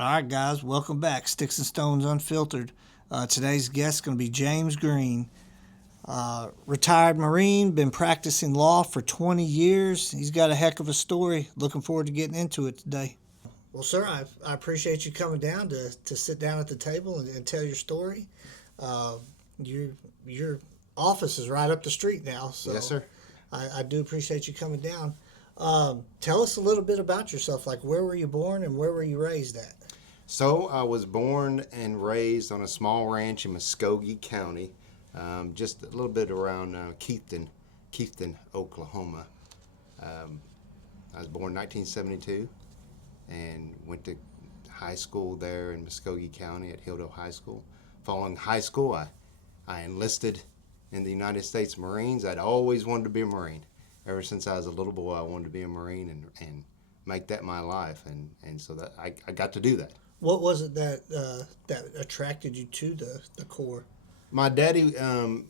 All right, guys, welcome back. Sticks and Stones Unfiltered. Today's guest is going to be James Green, retired Marine, been practicing law for 20 years. He's got a heck of a story. Looking forward to getting into it today. Well, sir, I appreciate you coming down to sit down at the table and tell your story. Uh, your office is right up the street now, so Yes, sir. I do appreciate you coming down. Tell us a little bit about yourself. Like, where were you born and where were you raised at? So I was born and raised on a small ranch in Muskogee County, just a little bit around Keithton, Oklahoma. Um, I was born in 1972 and went to high school there in Muskogee County at Hilldale High School. Following high school, I enlisted in the United States Marines. I'd always wanted to be a Marine. Ever since I was a little boy, I wanted to be a Marine and make that my life, and so that I got to do that. What was it that attracted you to the Corps? My daddy had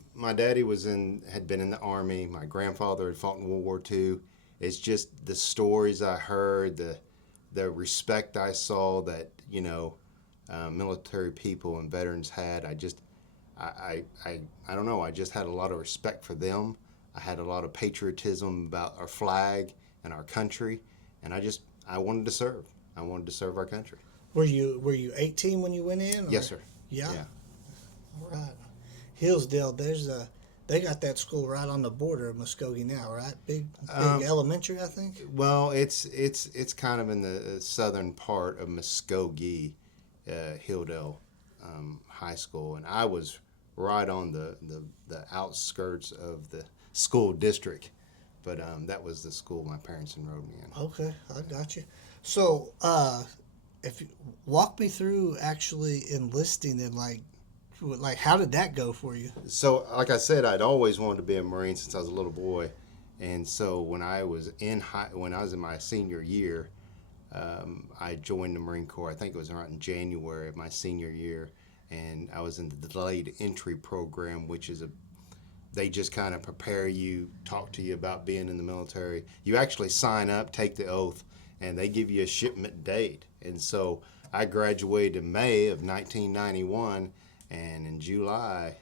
been in the Army. My grandfather had fought in World War II. It's just the stories I heard, the respect I saw that military people and veterans had. I don't know. I just had a lot of respect for them. I had a lot of patriotism about our flag and our country, and I wanted to serve. I wanted to serve our country. Were you 18 when you went in? Or? Yes, sir. Yeah. Yeah. All right. Hillsdale, they got that school right on the border of Muskogee now, right? Big elementary, I think. Well, it's kind of in the southern part of Muskogee, Hilldale High School, and I was right on the outskirts of the school district, but that was the school my parents enrolled me in. Okay, I got you. So, if you walk me through actually enlisting and like how did that go for you? So, like I said, I'd always wanted to be a Marine since I was a little boy, and so when I was in my senior year, I joined the Marine Corps. I think it was around in January of my senior year, and I was in the delayed entry program, which is they just kind of prepare you, talk to you about being in the military. You actually sign up, take the oath, and they give you a shipment date. And so I graduated in May of 1991, and in June of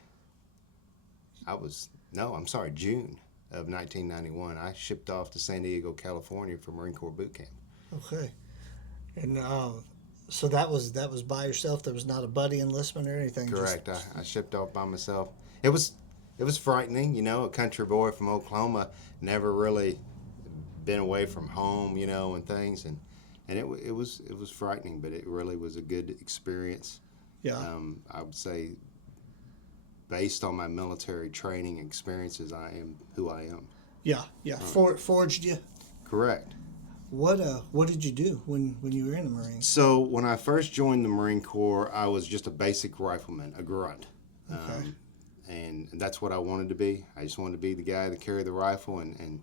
1991, I shipped off to San Diego, California for Marine Corps boot camp. Okay, and so that was by yourself. There was not a buddy enlistment or anything. Correct. I shipped off by myself. It was frightening, a country boy from Oklahoma, never really been away from home, and things, and it was frightening, but it really was a good experience. Yeah. I would say, based on my military training experiences, I am who I am. Yeah. Forged you. Correct. What did you do when you were in the Marines? So when I first joined the Marine Corps, I was just a basic rifleman, a grunt. Okay. And that's what I wanted to be. I just wanted to be the guy that carried the rifle, and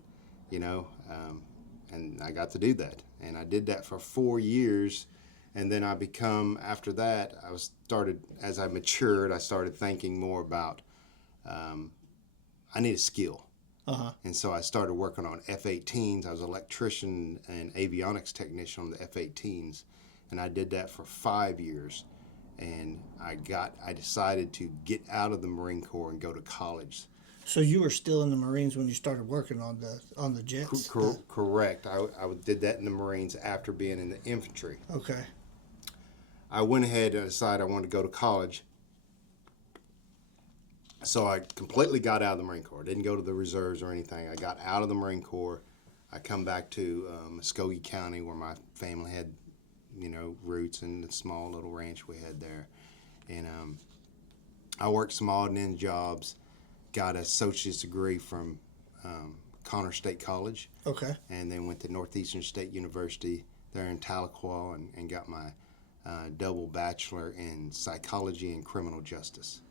I got to do that. And I did that for 4 years, and then after that, as I matured, I started thinking more about, I need a skill. Uh-huh. And so I started working on F-18s. I was an electrician and avionics technician on the F-18s, and I did that for 5 years. And I decided to get out of the Marine Corps and go to college. So you were still in the Marines when you started working on the jets? Correct. I did that in the Marines after being in the infantry. Okay. I went ahead and decided I wanted to go to college. So I completely got out of the Marine Corps. Didn't go to the reserves or anything. I got out of the Marine Corps. I come back to Muskogee County, where my family had roots in the small little ranch we had there. And I worked some odd and end jobs, got an associate's degree from Connor State College. Okay. And then went to Northeastern State University there in Tahlequah and got my double bachelor in psychology and criminal justice.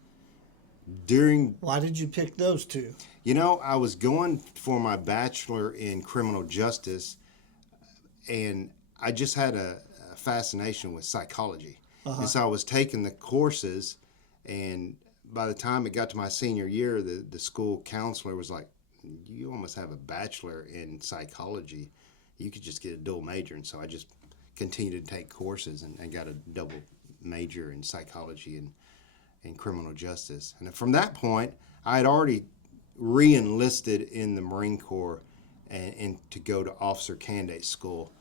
Why did you pick those two? I was going for my bachelor in criminal justice, and I just had a fascination with psychology. Uh-huh. And so I was taking the courses, and by the time it got to my senior year, the school counselor was like, you almost have a bachelor in psychology. You could just get a dual major. And so I just continued to take courses and got a double major in psychology and criminal justice. And from that point, I had already re-enlisted in the Marine Corps and to go to officer candidate school.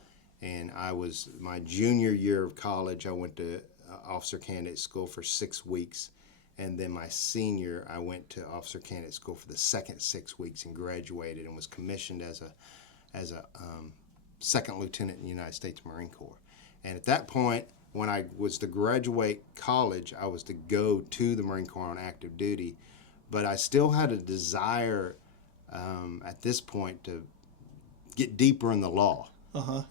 And I was my junior year of college. I went to officer candidate school for 6 weeks, and then my senior, I went to officer candidate school for the second 6 weeks and graduated and was commissioned as a second lieutenant in the United States Marine Corps. And at that point, when I was to graduate college, I was to go to the Marine Corps on active duty, but I still had a desire at this point to get deeper in the law.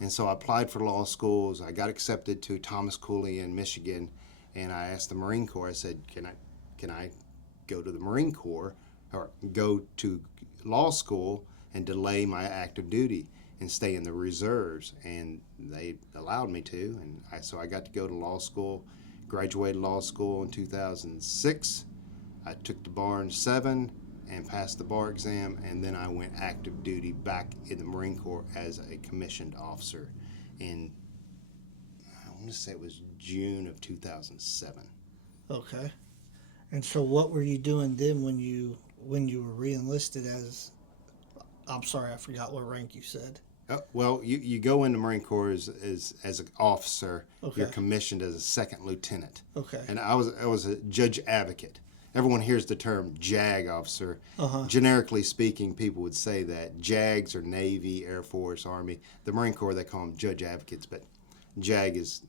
And so I applied for law schools. I got accepted to Thomas Cooley in Michigan, and I asked the Marine Corps, I said, can I go to the Marine Corps or go to law school and delay my active duty and stay in the reserves? And they allowed me to, and so I got to go to law school, graduated law school in 2006. I took the bar in 2007 and passed the bar exam, and then I went active duty back in the Marine Corps as a commissioned officer in, I want to say it was June of 2007. Okay. And so what were you doing then when you were re-enlisted as, I'm sorry, I forgot what rank you said. Well, you go in the Marine Corps as an officer. Okay. You're commissioned as a second lieutenant. Okay. And I was a judge advocate. Everyone hears the term JAG officer. Uh-huh. Generically speaking, people would say that JAGs are Navy, Air Force, Army. The Marine Corps, they call them judge advocates, but JAG is...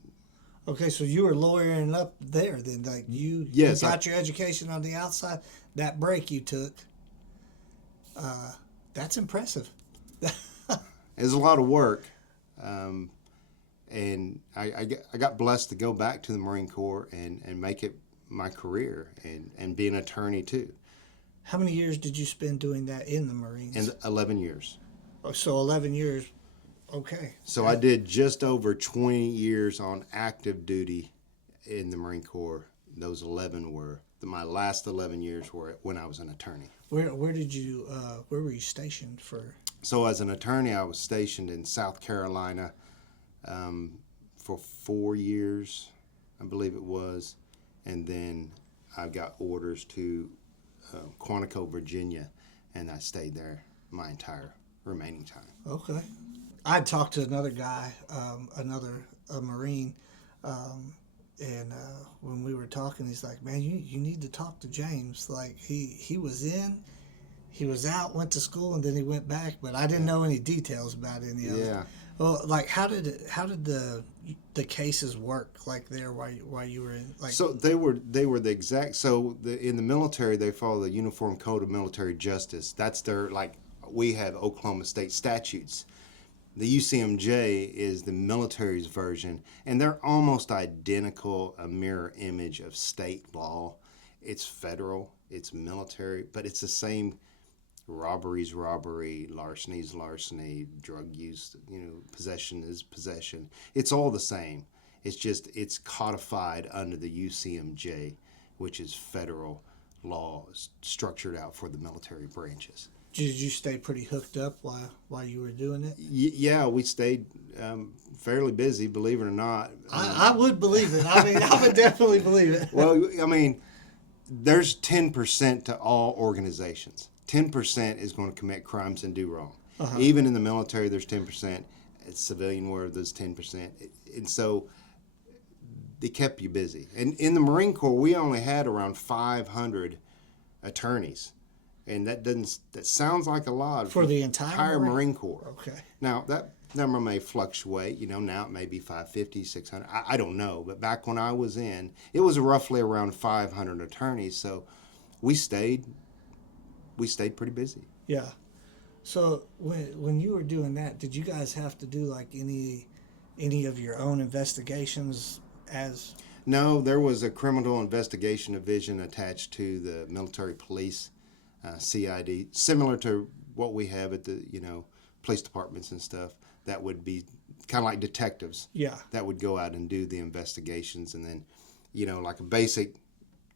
Okay, so you were lawyering up there then, like Yes, you got your education on the outside. That break you took, that's impressive. It was a lot of work, and I got blessed to go back to the Marine Corps and make it my career and be an attorney too. How many years did you spend doing that in the Marines? And 11 years. Oh, so 11 years. Okay. So I did just over 20 years on active duty in the Marine Corps. Those 11 were my last 11 years were when I was an attorney. Where were you stationed for? So as an attorney, I was stationed in South Carolina for 4 years, I believe it was. And then I got orders to Quantico, Virginia, and I stayed there my entire remaining time. Okay. I talked to another guy, a Marine, and when we were talking, he's like, man, you need to talk to James. Like, he was in, he was out, went to school, and then he went back, but I didn't know any details about any of it. Yeah. Well, like, how did the cases work, like, there while you were in, like? So they were the exact. So in the military, they follow the Uniform Code of Military Justice. That's their, like, we have Oklahoma state statutes. The UCMJ is the military's version, and they're almost identical, a mirror image of state law. It's federal, it's military, but it's the same. Robbery's robbery, larceny's larceny, drug use, possession is possession. It's all the same. It's just, it's codified under the UCMJ, which is federal law structured out for the military branches. Did you stay pretty hooked up while you were doing it? Yeah, we stayed fairly busy, believe it or not. I would believe it. I mean, I would definitely believe it. Well, I mean, there's 10% to all organizations. 10% is going to commit crimes and do wrong. Uh-huh. Even in the military, there's 10%. It's civilian world, there's 10%. And so they kept you busy. And in the Marine Corps, we only had around 500 attorneys. And that sounds like a lot for the entire Marine Corps. Okay. Now, that number may fluctuate. Now it may be 550, 600. I don't know. But back when I was in, it was roughly around 500 attorneys. So we stayed pretty busy. Yeah. So when you were doing that, did you guys have to do like any of your own investigations as? No, there was a criminal investigation division attached to the military police, CID, similar to what we have at the police departments and stuff. That would be kind of like detectives. Yeah. That would go out and do the investigations, and then like a basic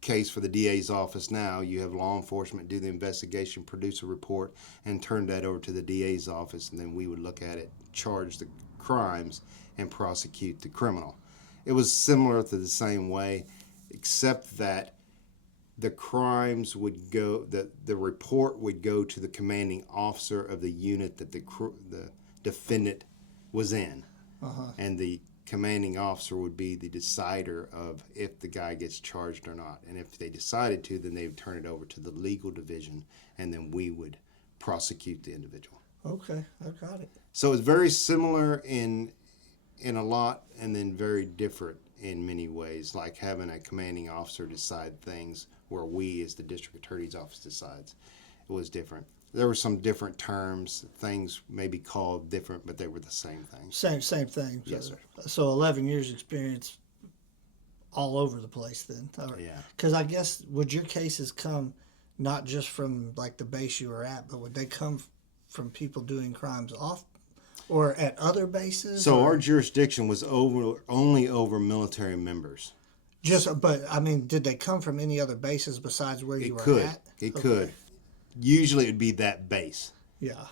case for the DA's office now, you have law enforcement do the investigation, produce a report, and turn that over to the DA's office, and then we would look at it, charge the crimes and prosecute the criminal. It was similar to the same way, except that the crimes would go, the report would go to the commanding officer of the unit that the defendant was in. And the commanding officer would be the decider of if the guy gets charged or not. And if they decided to, then they would turn it over to the legal division, and then we would prosecute the individual. Okay, I got it. So it's very similar in a lot, and then very different in many ways, like having a commanding officer decide things where we, as the district attorney's office, decides. It was different. There were some different terms, things maybe called different, but they were the same thing. Same thing. Yes, sir. So 11 years experience all over the place then. Yeah. Because I guess, would your cases come not just from like the base you were at, but would they come from people doing crimes off or at other bases? So or? our jurisdiction was only over military members. But I mean, did they come from any other bases besides where you were at? It could. Usually it'd be that base. Yeah.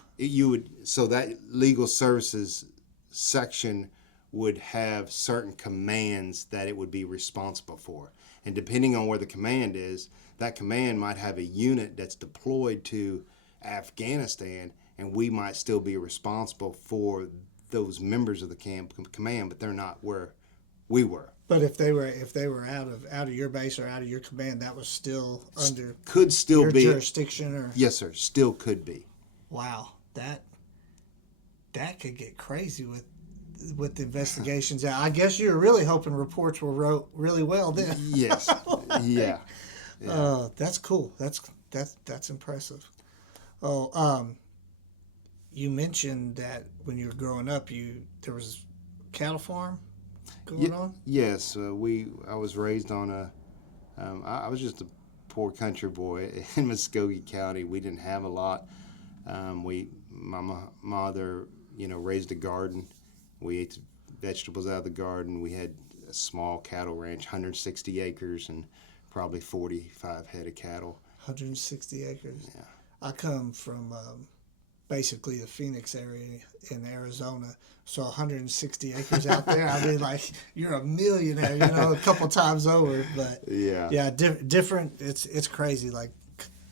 So that legal services section would have certain commands that it would be responsible for. And depending on where the command is, that command might have a unit that's deployed to Afghanistan, and we might still be responsible for those members of the command, but they're not where we were. But if they were out of your base or out of your command, that was still under could still your be jurisdiction, or yes, sir, still could be. Wow, that could get crazy with the investigations. I guess you were really hoping reports were wrote really well then. Yes, yeah. That's cool. That's impressive. Oh, you mentioned that when you were growing up, there was a cattle farm going on? Yes, I was raised on I was just a poor country boy in Muskogee County. We didn't have a lot. My mother, raised a garden. We ate vegetables out of the garden. We had a small cattle ranch, 160 acres and probably 45 head of cattle. 160 acres. Yeah. I come from basically the Phoenix area in Arizona, so 160 acres out there. I mean, like, you're a millionaire, a couple times over. But yeah, different. It's crazy, like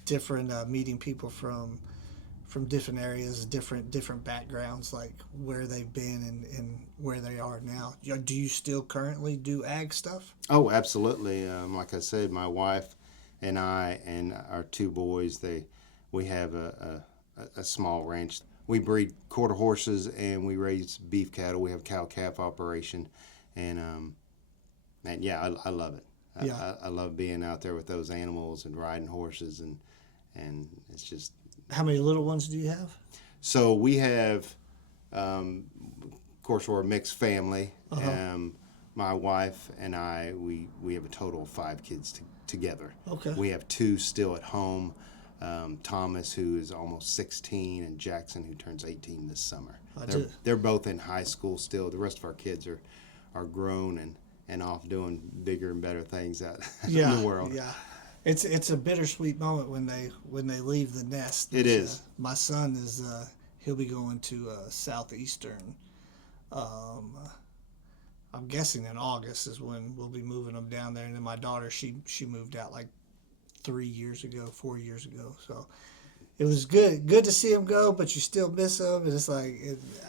different meeting people from different areas, different backgrounds, like where they've been and where they are now. Do you still currently do ag stuff? Oh, absolutely. Like I said, my wife and I and our two boys, we have a small ranch. We breed quarter horses and we raise beef cattle. We have a cow-calf operation, and yeah, I love it. I love being out there with those animals and riding horses, and it's just. How many little ones do you have? So we have, of course, we're a mixed family. My wife and I, we have a total of 5 kids together. Okay. We have 2 still at home. Thomas, who is almost 16, and Jackson, who turns 18 this summer. They're both in high school still. The rest of our kids are grown and off doing bigger and better things out in the world. Yeah. It's a bittersweet moment when they leave the nest. It is. My son is he'll be going to Southeastern. I'm guessing in August is when we'll be moving them down there. And then my daughter, she moved out like 4 years ago. So it was good to see him go, but you still miss him. And it's like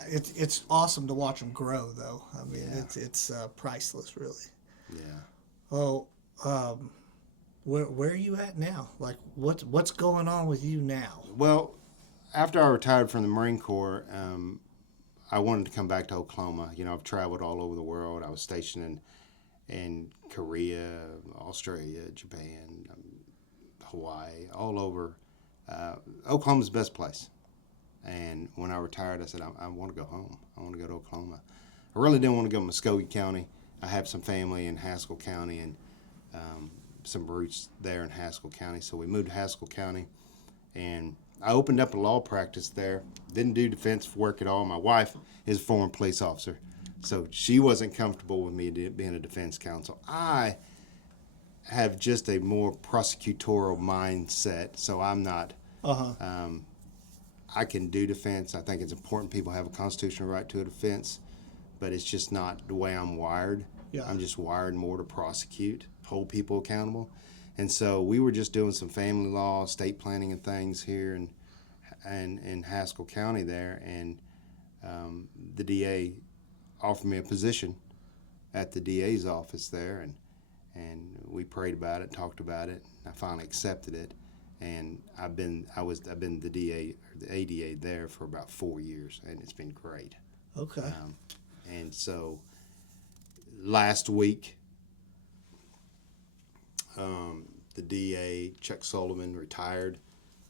it's awesome to watch him grow, though. I mean, it's priceless, really. Yeah. Oh. Where are you at now? Like, what's going on with you now? Well, after I retired from the Marine Corps, I wanted to come back to Oklahoma. I've traveled all over the world. I was stationed in Korea, Australia, Japan, Hawaii, all over. Oklahoma's the best place. And when I retired, I said, I want to go home. I want to go to Oklahoma. I really didn't want to go to Muskogee County. I have some family in Haskell County, and some roots there in Haskell County. So we moved to Haskell County, and I opened up a law practice there. Didn't do defense work at all. My wife is a former police officer, so she wasn't comfortable with me being a defense counsel. I have just a more prosecutorial mindset, so I'm not. I can do defense. I think it's important people have a constitutional right to a defense, but it's just not the way I'm wired. Yeah. I'm just wired more to prosecute, hold people accountable. And so we were just doing some family law, estate planning and things here in Haskell County there, and the DA offered me a position at the DA's office there, and we prayed about it, talked about it. I finally accepted it, and I've been the DA or the ADA there for about 4 years, and it's been great. Okay. And so last week, the DA, Chuck Sullivan, retired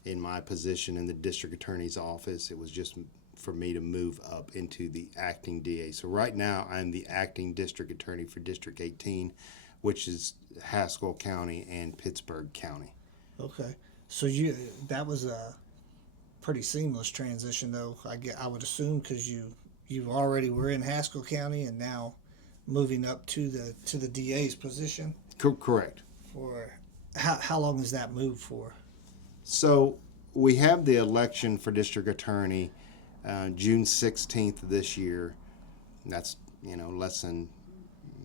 in my position in the district attorney's office. It was just for me to move up into the acting DA. So right now I'm the acting district attorney for District 18, which is Haskell County and Pittsburg County. Okay. So that was a pretty seamless transition, though. I would assume, because you already were in Haskell County and now moving up to the DA's position. Correct. For how long is that move for? So we have the election for district attorney June 16th of this year. That's less than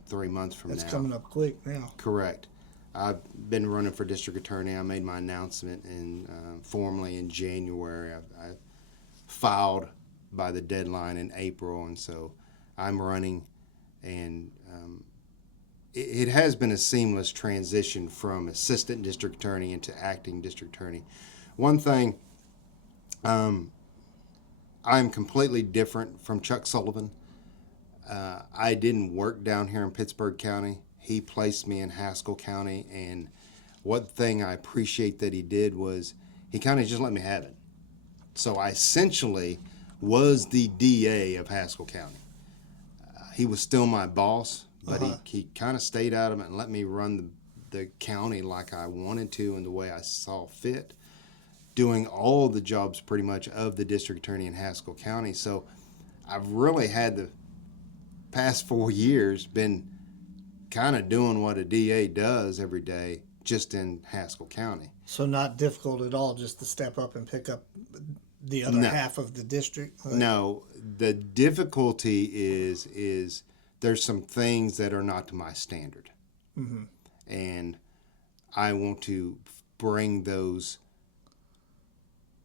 3 months from now. That's coming up quick now. Correct. I've been running for district attorney. I made my announcement formally in January. I filed by the deadline in April, and so I'm running. And it has been a seamless transition from assistant district attorney into acting district attorney. One thing, I'm completely different from Chuck Sullivan. I didn't work down here in Pittsburg County. He placed me in Haskell County, and one thing I appreciate that he did was he kind of just let me have it. So I essentially was the DA of Haskell County. He was still my boss, but he kind of stayed out of it and let me run the county like I wanted to and the way I saw fit, doing all the jobs pretty much of the district attorney in Haskell County. So I've really had the past 4 years been kind of doing what a DA does every day, just in Haskell County. So not difficult at all just to step up and pick up the other half of the district? No, the difficulty is there's some things that are not to my standard. Mm-hmm. And I want to bring those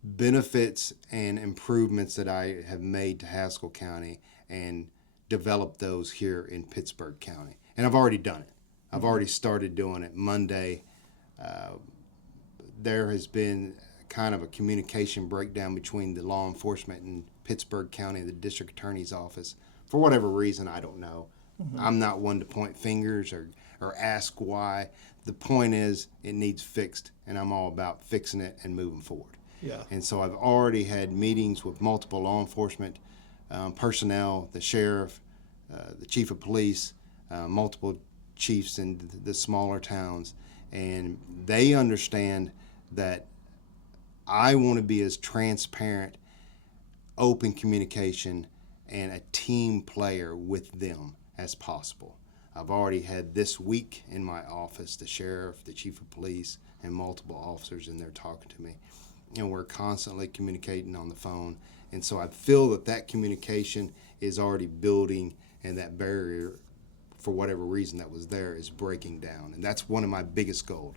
benefits and improvements that I have made to Haskell County and develop those here in Pittsburg County. And I've already done it. I've already started doing it. Monday, there has been kind of a communication breakdown between the law enforcement in Pittsburg County and the district attorney's office. For whatever reason, I don't know. Mm-hmm. I'm not one to point fingers or ask why. The point is, it needs fixed, and I'm all about fixing it and moving forward. Yeah. And so I've already had meetings with multiple law enforcement personnel, the sheriff, the chief of police, multiple chiefs in the smaller towns, and they understand that I want to be as transparent, open communication, and a team player with them as possible. I've already had this week in my office the sheriff, the chief of police, and multiple officers in there talking to me. And we're constantly communicating on the phone. And so I feel that communication is already building, and that barrier, for whatever reason that was there, is breaking down. And that's one of my biggest goals.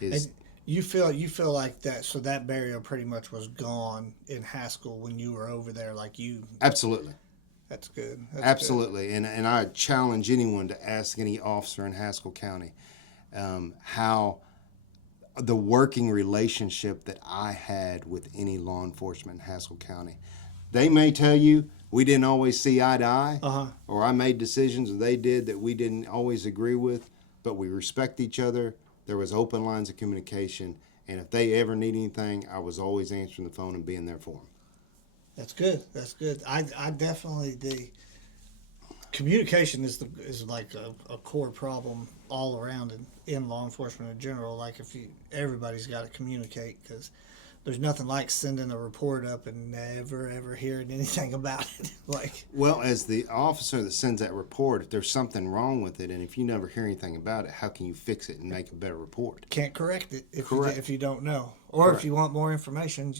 And you feel like that, so that barrier pretty much was gone in Haskell when you were over there, like you. Absolutely. That's good. Absolutely. Good. And I challenge anyone to ask any officer in Haskell County how the working relationship that I had with any law enforcement in Haskell County. They may tell you we didn't always see eye to eye, or I made decisions or they did that we didn't always agree with, but we respect each other. There was open lines of communication, and if they ever need anything, I was always answering the phone and being there for them. That's good. That's good. I definitely, the communication is like a core problem all around in law enforcement in general. Like everybody's got to communicate, because there's nothing like sending a report up and never ever hearing anything about it. Well, as the officer that sends that report, if there's something wrong with it, and if you never hear anything about it, how can you fix it and make a better report? Can't correct it if you don't know, or if you want more information.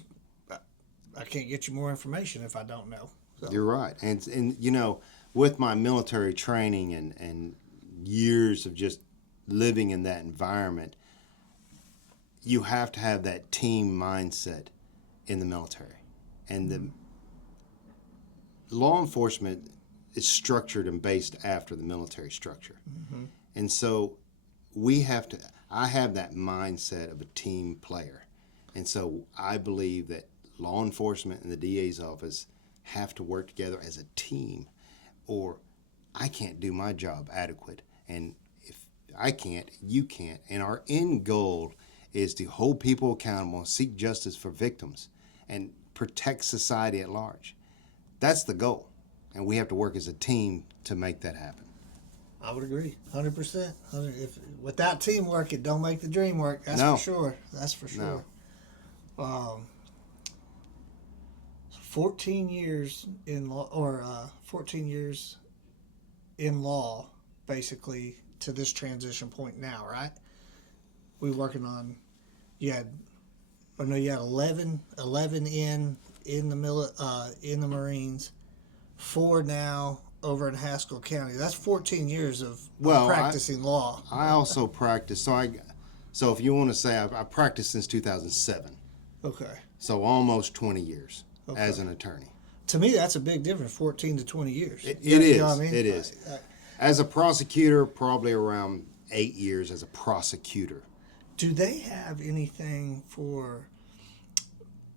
I can't get you more information if I don't know. So. You're right, and with my military training and years of just living in that environment, you have to have that team mindset in the military. And the law enforcement is structured and based after the military structure. Mm-hmm. And so I have that mindset of a team player. And so I believe that law enforcement and the DA's office have to work together as a team, or I can't do my job adequate. And if I can't, you can't. And our end goal is to hold people accountable, seek justice for victims, and protect society at large. That's the goal. And we have to work as a team to make that happen. I would agree, 100%. If without teamwork, it don't make the dream work. That's No. for sure. That's for sure. No. 14 years in law, or 14 years in law, basically to this transition point now, right? We working on. You had 11 in the Marines, 4 now over in Haskell County. That's 14 years of practicing law. I also practice. So if you want to say, I practiced since 2007. Okay. So almost 20 years as an attorney. To me, that's a big difference, 14 to 20 years. It is. You know what I mean? It is. As a prosecutor, probably around 8 years as a prosecutor. Do they have anything for,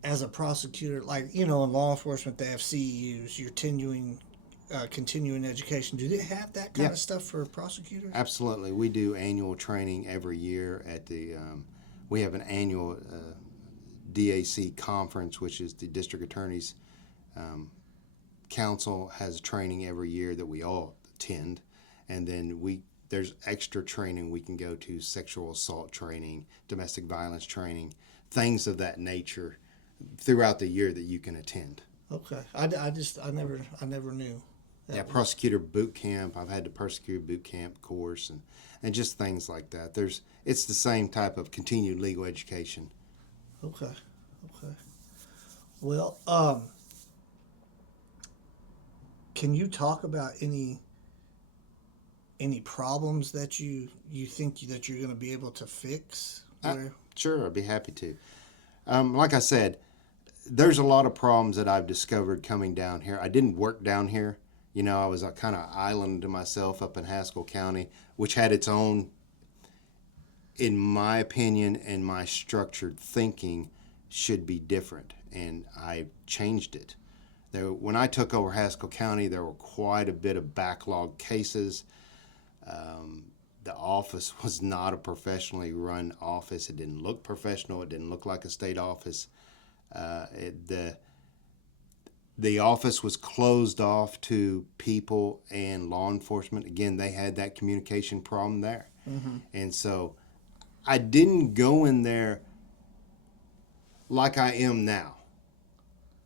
as a prosecutor, like, in law enforcement, they have CEUs, your continuing education. Do they have that kind of stuff for prosecutors? Absolutely. We do annual training every year at we have an annual DAC conference, which is the District Attorney's Council has training every year that we all attend. And then there's extra training we can go to, sexual assault training, domestic violence training, things of that nature throughout the year that you can attend. Okay. I never knew. Prosecutor boot camp. I've had the prosecutor boot camp course and just things like that. It's the same type of continued legal education. Okay. Well, can you talk about any problems that you think that you're going to be able to fix? Sure, I'd be happy to. Like I said, there's a lot of problems that I've discovered coming down here. I didn't work down here. I was a kind of island to myself up in Haskell County, which had its own, in my opinion, and my structured thinking should be different. And I changed it. When I took over Haskell County, there were quite a bit of backlog cases. The office was not a professionally run office. It didn't look professional. It didn't look like a state office. The office was closed off to people and law enforcement. Again, they had that communication problem there. Mm-hmm. And so I didn't go in there like I am now,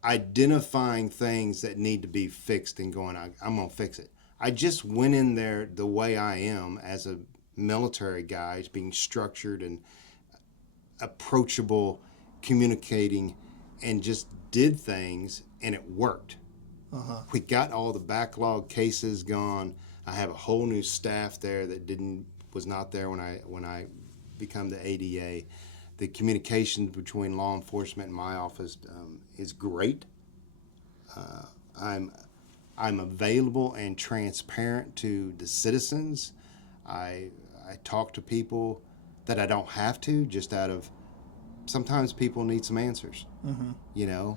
identifying things that need to be fixed and going, I'm going to fix it. I just went in there the way I am as a military guy, being structured and approachable, communicating, and just did things, and it worked. Uh-huh. We got all the backlog cases gone. I have a whole new staff there that was not there when I become the ADA. The communication between law enforcement and my office is great. I'm available and transparent to the citizens. I talk to people that I don't have to, just out of, sometimes people need some answers. Mm-hmm. Yeah,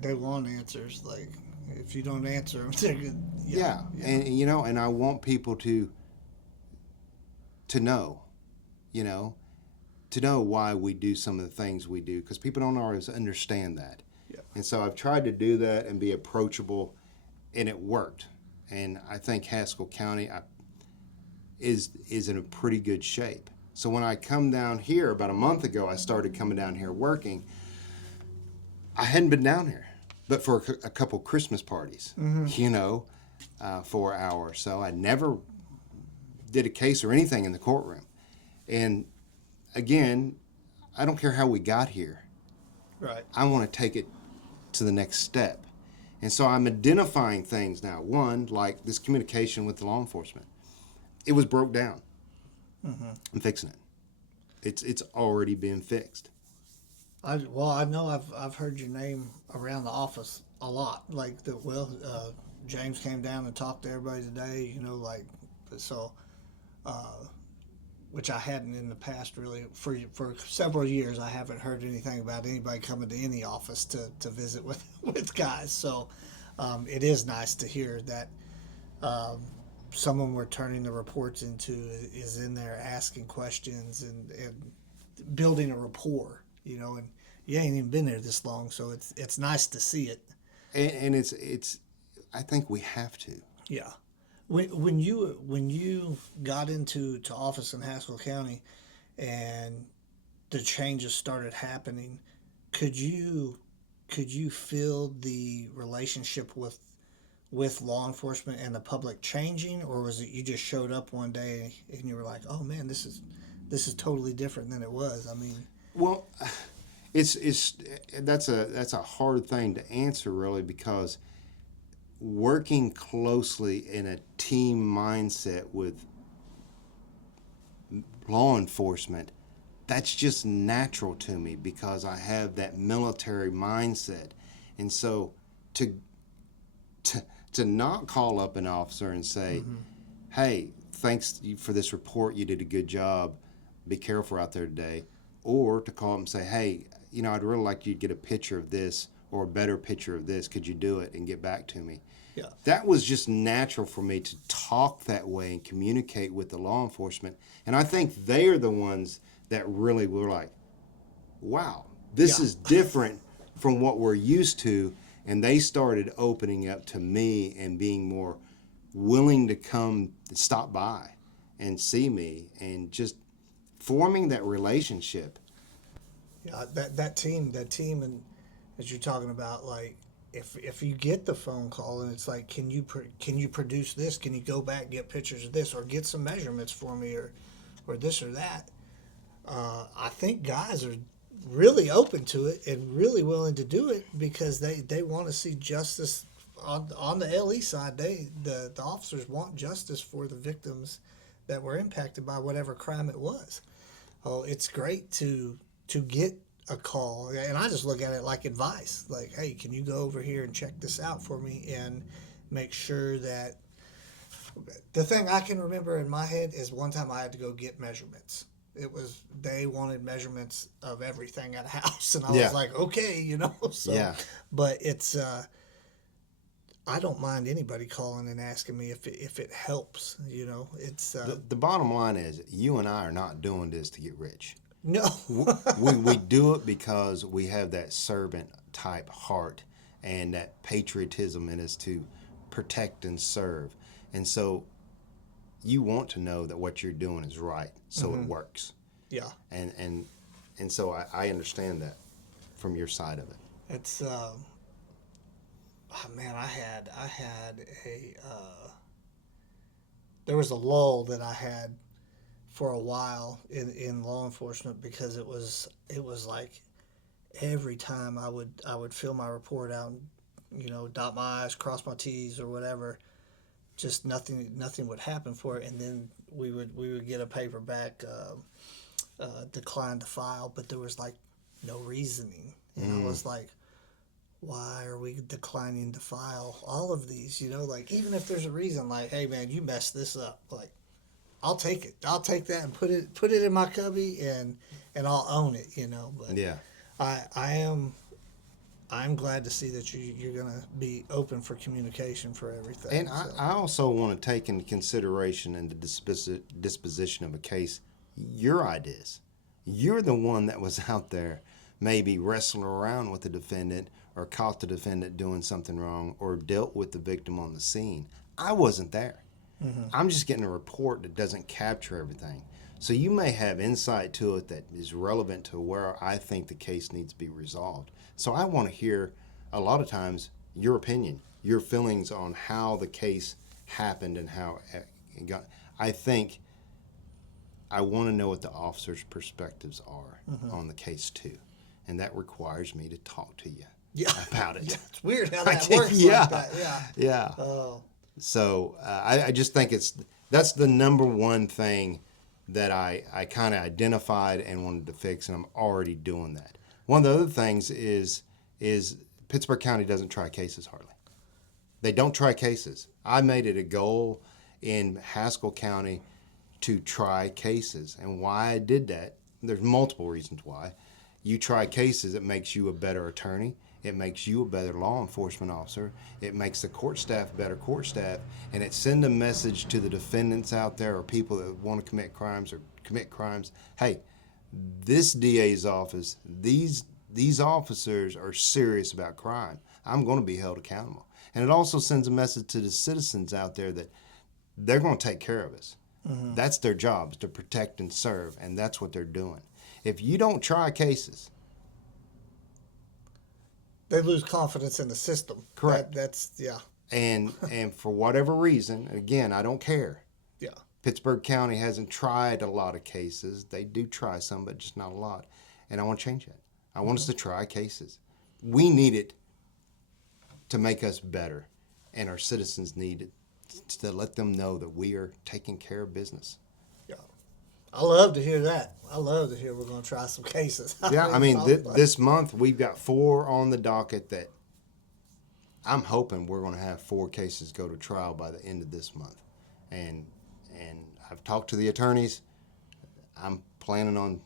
they want answers. Like, if you don't answer them, they're good. Yeah. And I want people to know, to know why we do some of the things we do, because people don't always understand that. Yeah. And so I've tried to do that and be approachable, and it worked. And I think Haskell County is in a pretty good shape. So when I come down here, about a month ago, I started coming down here working. I hadn't been down here, but for a couple Christmas parties, for an hour or so. I never did a case or anything in the courtroom. And again, I don't care how we got here. Right. I want to take it to the next step. And so I'm identifying things now. One, like this communication with the law enforcement. It was broke down. I'm fixing it. It's already been fixed. I know I've heard your name around the office a lot. Like James came down and talked to everybody today. So, which I hadn't in the past really for several years. I haven't heard anything about anybody coming to any office to visit with with guys. So, it is nice to hear that someone we're turning the reports into is in there asking questions and building a rapport. And you ain't even been there this long, so it's nice to see it. And it's I think we have to. Yeah. When you got into office in Haskell County, and the changes started happening, could you feel the relationship with law enforcement and the public changing, or was it you just showed up one day and you were like, oh man, this is totally different than it was? I mean, Well, that's a hard thing to answer really, because working closely in a team mindset with law enforcement, that's just natural to me because I have that military mindset. And so to not call up an officer and say, hey, thanks for this report, you did a good job, be careful out there today, or to call up and say, hey, I'd really like you to get a picture of this or a better picture of this, could you do it and get back to me? yeah, That was just natural for me to talk that way and communicate with the law enforcement. And I think they are the ones that really were like, wow, this Yeah. is different from what we're used to. And they started opening up to me and being more willing to come stop by and see me and just forming that relationship. yeah, that team, and as you're talking about, like if you get the phone call and it's like, can you produce this? Can you go back and get pictures of this, or get some measurements for me, or this or that? I think guys are really open to it and really willing to do it because they want to see justice on the LE side. The officers want justice for the victims that were impacted by whatever crime it was. Oh, it's great to get a call, and I just look at it like advice. Like, hey, can you go over here and check this out for me and make sure that. The thing I can remember in my head is one time I had to go get measurements. They wanted measurements of everything at a house, and I Yeah. was like, okay. So, Yeah. but it's I don't mind anybody calling and asking me if it helps. It's The bottom line is you and I are not doing this to get rich. no. We do it because we have that servant type heart and that patriotism in us to protect and serve. And so you want to know that what you're doing is right, so it works. Yeah, And so I understand that from your side of it. it's man, I had a there was a lull that I had for a while in law enforcement because it was like every time I would fill my report out and dot my I's, cross my T's or whatever, just nothing would happen for it, and then we would get a paperback declined to file, but there was like no reasoning, and I was like, why are we declining to file all of these? Like, even if there's a reason, like, hey man, you messed this up, like, I'll take it. I'll take that and put it in my cubby and I'll own it. But Yeah. I'm glad to see that you're gonna be open for communication for everything. And I also want to take into consideration in the disposition of a case your ideas. You're the one that was out there maybe wrestling around with the defendant or caught the defendant doing something wrong or dealt with the victim on the scene. I wasn't there. I'm just getting a report that doesn't capture everything. So you may have insight to it that is relevant to where I think the case needs to be resolved. So I want to hear a lot of times your opinion, your feelings on how the case happened and how it got. I think I want to know what the officer's perspectives are on the case too. And that requires me to talk to you. Yeah. about it. Yeah, it's weird how I that can't- works yeah. like that. Yeah. Yeah. Oh, So I just think that's the number one thing that I kind of identified and wanted to fix, and I'm already doing that. One of the other things is Pittsburg County doesn't try cases hardly. They don't try cases. I made it a goal in Haskell County to try cases, and why I did that, there's multiple reasons why. You try cases, it makes you a better attorney. It makes you a better law enforcement officer. It makes the court staff better court staff, and it sends a message to the defendants out there or people that want to commit crimes or commit crimes. Hey, this DA's office, these officers are serious about crime. I'm going to be held accountable. And it also sends a message to the citizens out there that they're going to take care of us. Mm-hmm. That's their job, is to protect and serve, and that's what they're doing. If you don't try cases, they lose confidence in the system. Correct. That's yeah. And for whatever reason, again, I don't care. Yeah. Pittsburg County hasn't tried a lot of cases. They do try some, but just not a lot. And I want to change that. I want us to try cases. We need it to make us better, and our citizens need it to let them know that we are taking care of business. Yeah. I love to hear that. I love to hear we're going to try some cases. Yeah, I mean, this month we've got 4 on the docket that I'm hoping we're going to have 4 cases go to trial by the end of this month. And I've talked to the attorneys. I'm planning on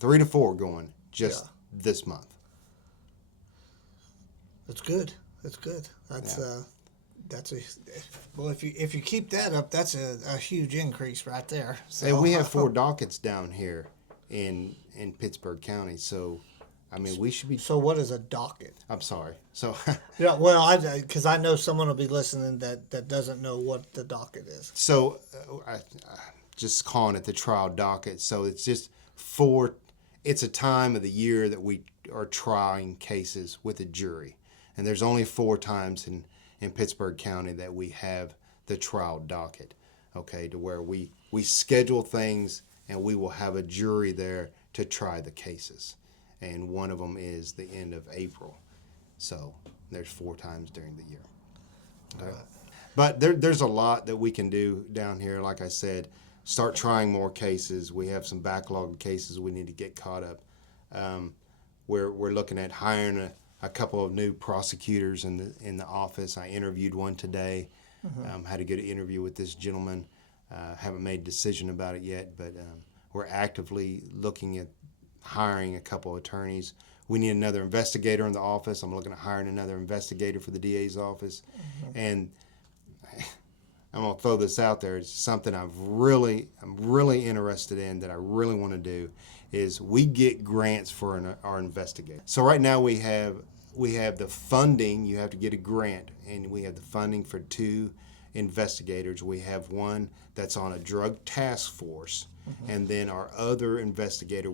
3 to 4 going just this month. That's good. That's good. That's a well. If you keep that up, that's a huge increase right there. So, and we have 4 dockets down here in Pittsburg County. So, I mean, we should be. So what is a docket? I'm sorry. So. Yeah. Well, because I know someone will be listening that doesn't know what the docket is. So, I just calling it the trial docket. So it's just 4. It's a time of the year that we are trying cases with a jury, and there's only 4 times in Pittsburg County that we have the trial docket, okay, to where we schedule things and we will have a jury there to try the cases. And one of them is the end of April. So there's 4 times during the year. Okay? Right. But there's a lot that we can do down here. Like I said, start trying more cases. We have some backlogged cases we need to get caught up. We're looking at hiring a couple of new prosecutors in the office. I interviewed one today. Had a good interview with this gentleman. Haven't made a decision about it yet, but we're actively looking at hiring a couple of attorneys. We need another investigator in the office. I'm looking at hiring another investigator for the DA's office. And I'm going to throw this out there. It's something I'm really interested in, that I really want to do, is we get grants for our investigators. So right now we have the funding. You have to get a grant, and we have the funding for 2 investigators. We have one that's on a drug task force, and then our other investigator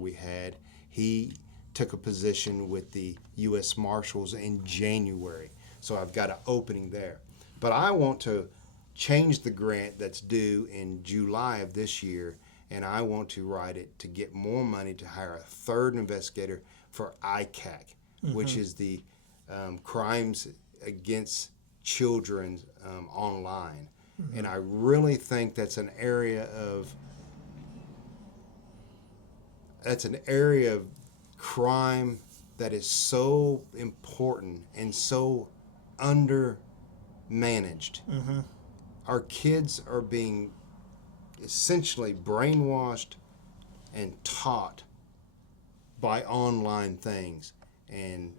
he took a position with the U.S. Marshals in January. So I've got an opening there. But I want to change the grant that's due in July of this year, and I want to write it to get more money to hire a 3rd investigator for ICAC, which is the crimes against children online. And I really think that's an area of crime that is so important and so undermanaged. Our kids are being essentially brainwashed and taught by online things, and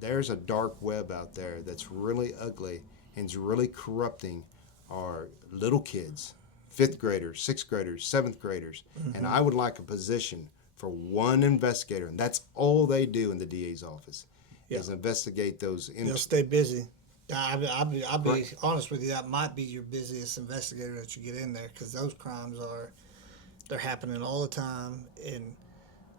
there's a dark web out there that's really ugly and is really corrupting our little kids, 5th graders, 6th graders, 7th graders. And I would like a position for one investigator, and that's all they do in the DA's office, is investigate those. They'll stay busy. I'll be honest with you, that might be your busiest investigator that you get in there, because those crimes they're happening all the time, and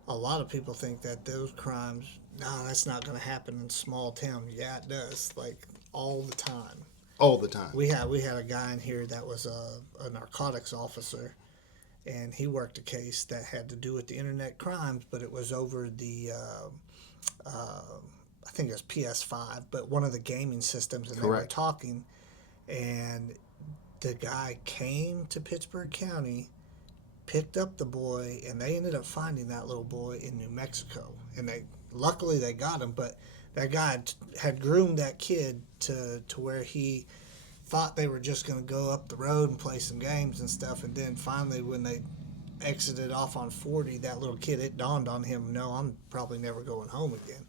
a lot of people think that those crimes, no, that's not going to happen in small town. Yeah, it does, like all the time. All the time. We had a guy in here that was a narcotics officer, and he worked a case that had to do with the internet crimes, but it was over the I think it was PS5, but one of the gaming systems, and Correct. they were talking, and the guy came to Pittsburg County, picked up the boy, and they ended up finding that little boy in New Mexico. And luckily they got him, but that guy had groomed that kid to where he thought they were just going to go up the road and play some games and stuff. And then finally, when they exited off on 40, that little kid, it dawned on him, no, I'm probably never going home again.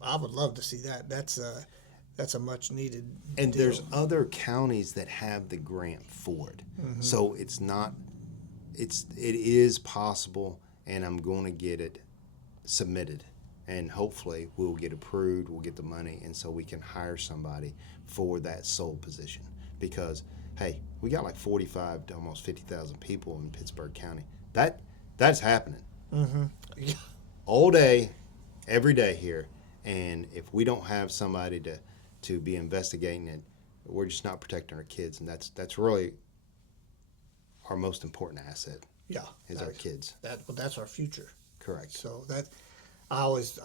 I would love to see that. That's a much needed And deal. there's other counties that have the grant for it. So it is possible, and I'm going to get it submitted, and hopefully we'll get approved, we'll get the money, and so we can hire somebody for that sole position. Because hey, we got like 45 to almost 50,000 people in Pittsburg County. That's happening Yeah. all day, every day here. And if we don't have somebody to be investigating it, we're just not protecting our kids, and that's really our most important asset Yeah, is our kids. That's our future. Correct. So I always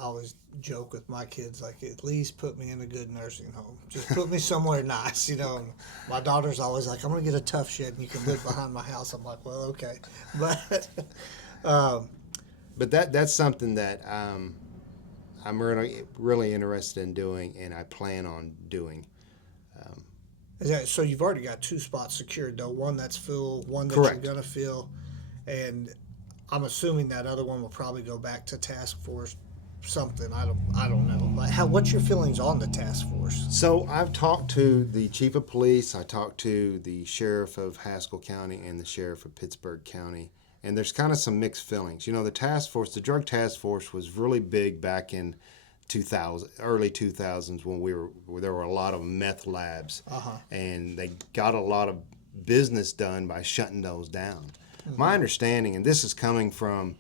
joke with my kids, like, at least put me in a good nursing home. Just put me somewhere nice, you know. And my daughter's always like, I'm gonna get a tough shed and you can live behind my house. I'm like, well, okay, but But that's something that I'm really interested in doing, and I plan on doing. so you've already got 2 spots secured though. One that's full, one that Correct. you're gonna fill, and I'm assuming that other one will probably go back to task force. Something I don't know. Like, what's your feelings on the task force? So I've talked to the chief of police, I talked to the sheriff of Haskell County and the sheriff of Pittsburg County, and there's kind of some mixed feelings. You know, the drug task force was really big back in 2000, early 2000s, when there were a lot of meth labs, and they got a lot of business done by shutting those down. My understanding, and this is coming from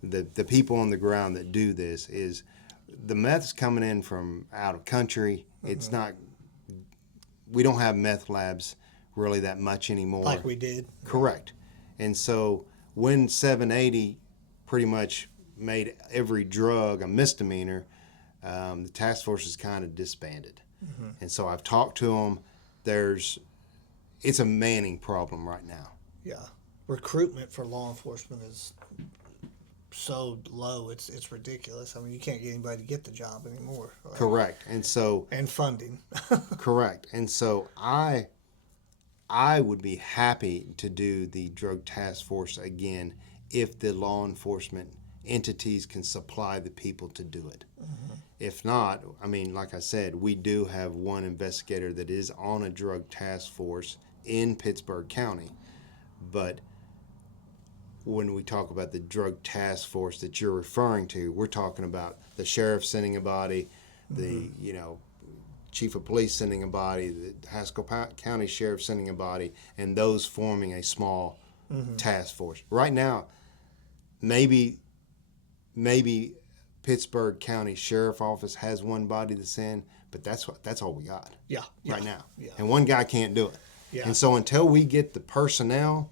the people on the ground that do this, is the meth's coming in from out of country. It's not, we don't have meth labs really that much anymore. Like we did. Correct. And so when 780 pretty much made every drug a misdemeanor, the task force is kind of disbanded. And so I've talked to them. It's a manning problem right now. Yeah. Recruitment for law enforcement is so low, it's ridiculous. I mean, you can't get anybody to get the job anymore. Correct. And so And funding. correct. And so I would be happy to do the drug task force again if the law enforcement entities can supply the people to do it. If not, I mean, like I said, we do have one investigator that is on a drug task force in Pittsburg County, but when we talk about the drug task force that you're referring to, we're talking about the sheriff sending a body, the chief of police sending a body, the Haskell County sheriff sending a body, and those forming a small task force. Right now, maybe Pittsburg County Sheriff Office has one body to send, but that's all we got right now. Yeah. And one guy can't do it. Yeah. And so until we get the personnel,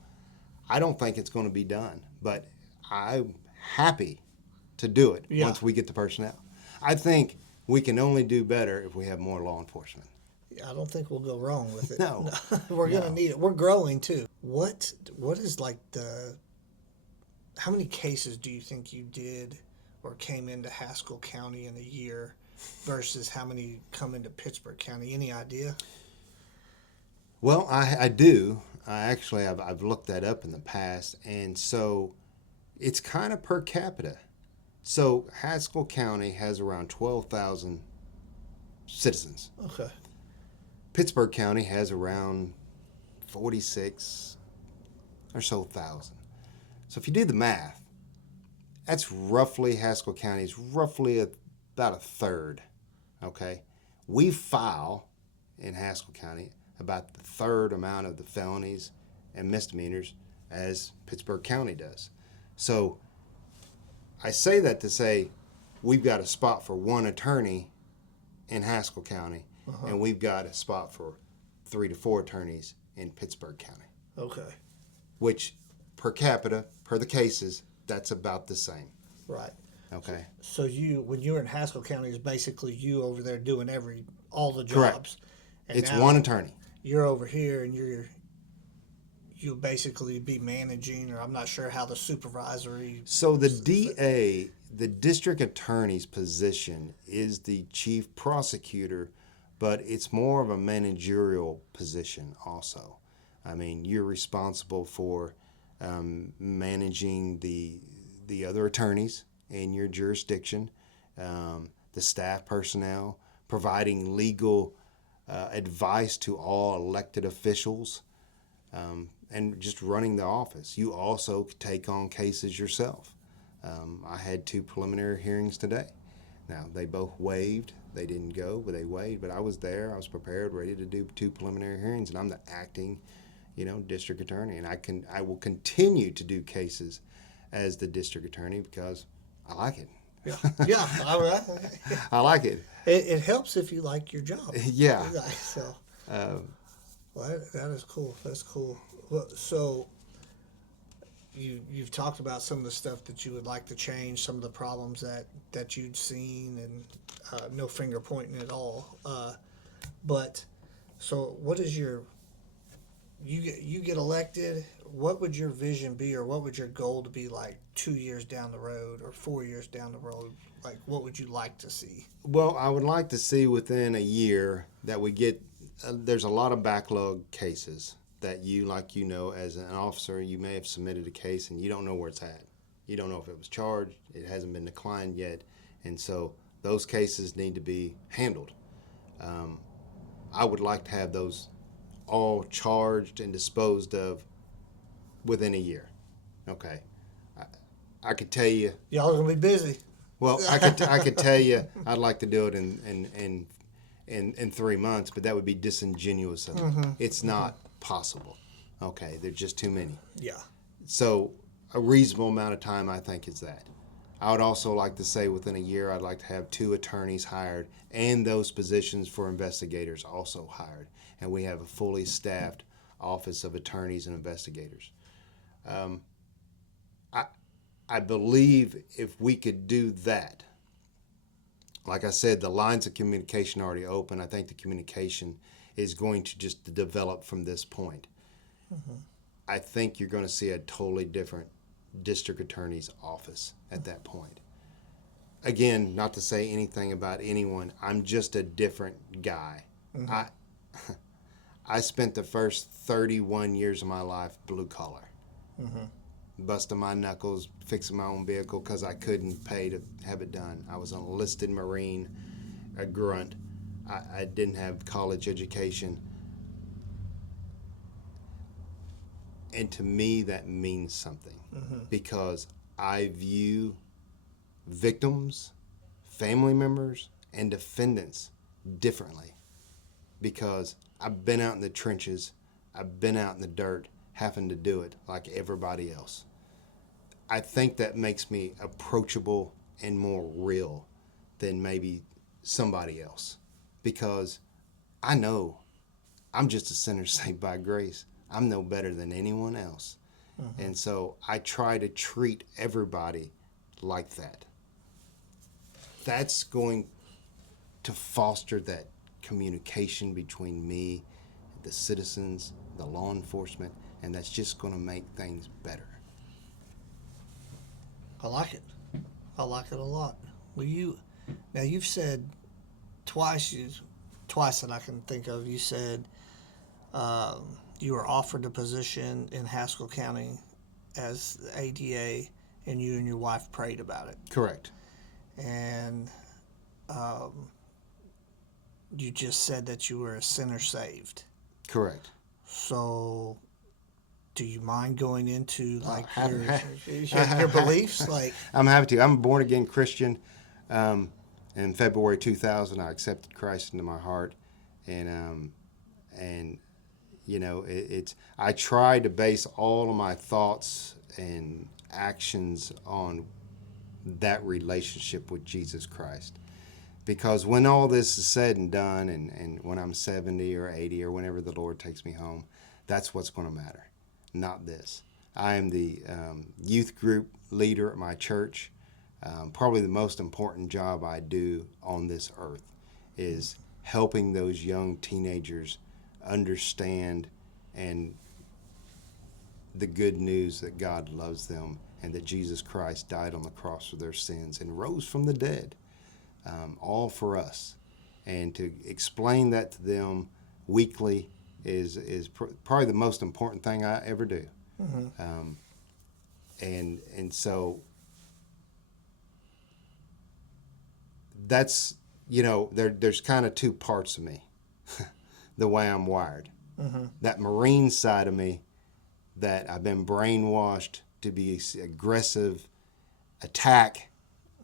I don't think it's going to be done. But I'm happy to do it once we get the personnel. I think we can only do better if we have more law enforcement. I don't think we'll go wrong with it. No. We're going to need it. We're growing too. What is like how many cases do you think you did or came into Haskell County in a year versus how many come into Pittsburg County? Any idea? Well, I do. I've looked that up in the past, and so it's kind of per capita. So Haskell County has around 12,000 citizens. Okay. Pittsburg County has around 46 or so thousand. So if you do the math, that's roughly, Haskell County is roughly about a third. Okay, we file in Haskell County about the third amount of the felonies and misdemeanors as Pittsburg County does. So I say that to say we've got a spot for one attorney in Haskell County, and we've got a spot for 3 to 4 attorneys in Pittsburg County, Okay. which per capita, per the cases, that's about the same. Right. Okay. So you, when you were in Haskell County, is basically you over there doing all the Correct. jobs, and It's now one attorney. you're over here and you'll basically be managing, or I'm not sure how the supervisory. So the DA, the district attorney's position is the chief prosecutor, but it's more of a managerial position also. I mean, you're responsible for managing the other attorneys in your jurisdiction, the staff personnel, providing legal advice to all elected officials, and just running the office. You also take on cases yourself. I had 2 preliminary hearings today. Now, they both waived. They didn't go, but they waived. But I was there. I was prepared, ready to do 2 preliminary hearings, and I'm the acting, district attorney. And I will continue to do cases as the district attorney because I like it. Yeah, yeah, all right. I like it. It helps if you like your job. Yeah. So, well, that is cool. That's cool. Well, so you've talked about some of the stuff that you would like to change, some of the problems that you'd seen, and no finger pointing at all. But so, what is you get elected? What would your vision be, or what would your goal to be like 2 years down the road, or 4 years down the road? Like, what would you like to see? Well, I would like to see within a year that we get. There's a lot of backlog cases that as an officer, you may have submitted a case and you don't know where it's at. You don't know if it was charged. It hasn't been declined yet, and so those cases need to be handled. I would like to have those all charged and disposed of within a year. Okay, I could tell you. Y'all are gonna be busy. Well, I could tell you I'd like to do it in 3 months, but that would be disingenuous of me. It's not possible. Okay, there's just too many. Yeah. So a reasonable amount of time, I think, is that. I would also like to say within a year, I'd like to have 2 attorneys hired and those positions for investigators also hired, and we have a fully staffed office of attorneys and investigators. I believe if we could do that, like I said, the lines of communication are already open. I think the communication is going to just develop from this point. I think you're going to see a totally different district attorney's office at that point. Again, not to say anything about anyone. I'm just a different guy. I spent the first 31 years of my life blue collar. Busting my knuckles, fixing my own vehicle because I couldn't pay to have it done. I was an enlisted Marine, a grunt. I didn't have college education. And to me, that means something because I view victims, family members, and defendants differently because I've been out in the trenches, I've been out in the dirt having to do it like everybody else. I think that makes me approachable and more real than maybe somebody else because I know I'm just a sinner saved by grace. I'm no better than anyone else. And so I try to treat everybody like that. That's going to foster that communication between me, the citizens, the law enforcement, and that's just going to make things better. I like it. I like it a lot. Well, you've said twice that I can think of. You said you were offered a position in Haskell County as ADA, and you and your wife prayed about it. Correct. And you just said that you were a sinner saved. Correct. So, do you mind going into like Oh, your beliefs? Like, I'm happy to. I'm a born again Christian. In February 2000, I accepted Christ into my heart, and I try to base all of my thoughts and actions on that relationship with Jesus Christ. Because when all this is said and done, and when I'm 70 or 80 or whenever the Lord takes me home, that's what's going to matter, not this. I am the youth group leader at my church. Probably the most important job I do on this earth is helping those young teenagers understand and the good news that God loves them and that Jesus Christ died on the cross for their sins and rose from the dead, all for us. And to explain that to them weekly is probably the most important thing I ever do. And so that's, there's kind of two parts of me, the way I'm wired. That Marine side of me, that I've been brainwashed to be aggressive, attack,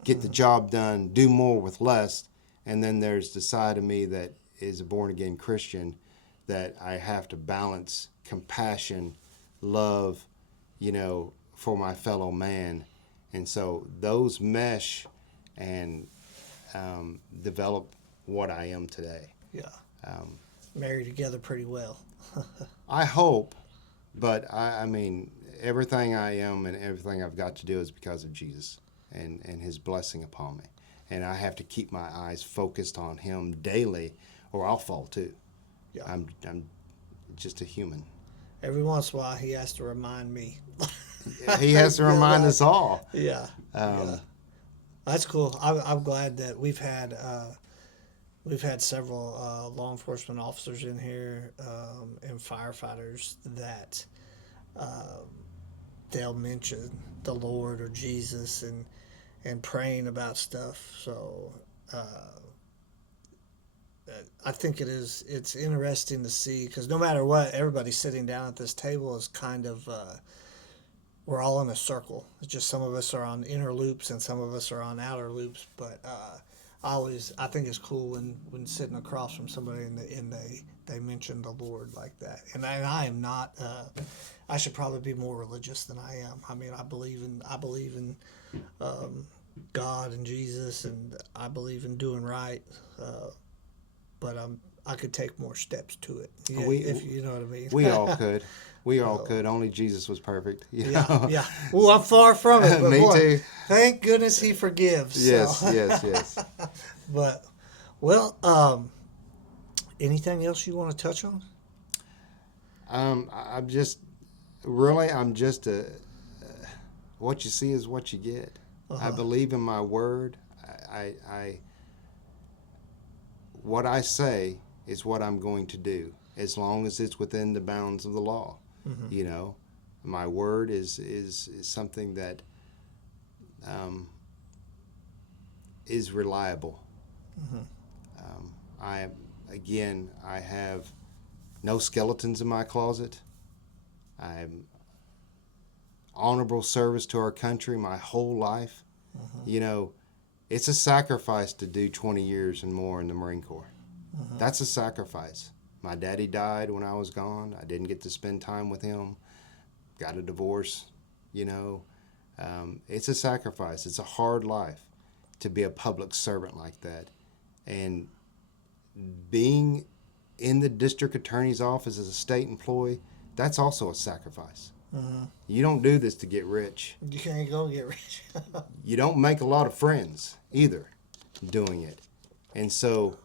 get the job done, do more with less. And then there's the side of me that is a born-again Christian, that I have to balance compassion, love, for my fellow man. And so those mesh and develop what I am today. Yeah. Marry together pretty well. I hope, but I mean, everything I am and everything I've got to do is because of Jesus and his blessing upon me. And I have to keep my eyes focused on him daily, or I'll fall too. Yeah. I'm just a human. Every once in a while, he has to remind me. He has to remind us all. Yeah. Yeah. That's cool. I'm glad that we've had several law enforcement officers in here and firefighters that they'll mention the Lord or Jesus and praying about stuff. So I think it's interesting to see, because no matter what, everybody sitting down at this table is kind of we're all in a circle. It's just some of us are on inner loops and some of us are on outer loops. But I think it's cool when sitting across from somebody and they mention the Lord like that. And I am not. I should probably be more religious than I am. I mean, I believe in God and Jesus, and I believe in doing right. But I could take more steps to it. Yeah, if you know what I mean. We all could. We all could. Only Jesus was perfect. Yeah. Well, I'm far from it. But Me too. Thank goodness he forgives. Yes, so. yes. But, well, anything else you want to touch on? I'm just what you see is what you get. I believe in my word. What I say is what I'm going to do, as long as it's within the bounds of the law. My word is something that is reliable. I have no skeletons in my closet. I'm honorable service to our country my whole life. It's a sacrifice to do 20 years and more in the Marine Corps. That's a sacrifice. My daddy died when I was gone. I didn't get to spend time with him. Got a divorce, It's a sacrifice. It's a hard life to be a public servant like that. And being in the district attorney's office as a state employee, that's also a sacrifice. You don't do this to get rich. You can't go get rich. You don't make a lot of friends either doing it. And so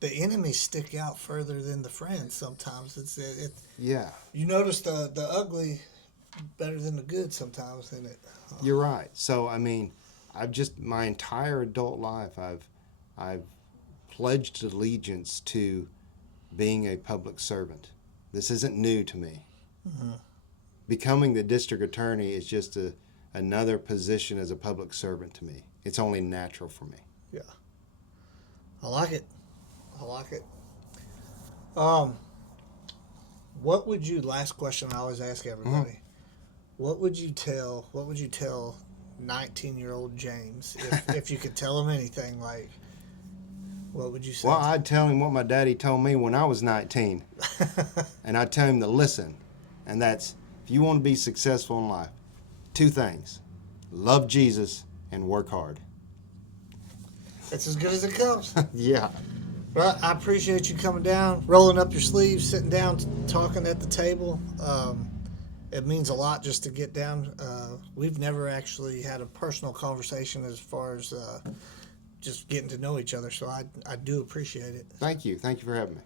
the enemies stick out further than the friends sometimes. Yeah. You notice the ugly better than the good sometimes, isn't it? You're right. So, I mean, my entire adult life, I've pledged allegiance to being a public servant. This isn't new to me. Becoming the district attorney is just another position as a public servant to me. It's only natural for me. Yeah. I like it. What would you, last question I always ask everybody, what would you tell 19-year-old James if you could tell him anything, like, what would you say? Well, I'd tell him what my daddy told me when I was 19. And I'd tell him to listen. And that's, if you want to be successful in life, 2 things: love Jesus and work hard. That's as good as it comes. Yeah. Well, I appreciate you coming down, rolling up your sleeves, sitting down, talking at the table. it means a lot just to get down. We've never actually had a personal conversation as far as just getting to know each other, so I do appreciate it. Thank you for having me.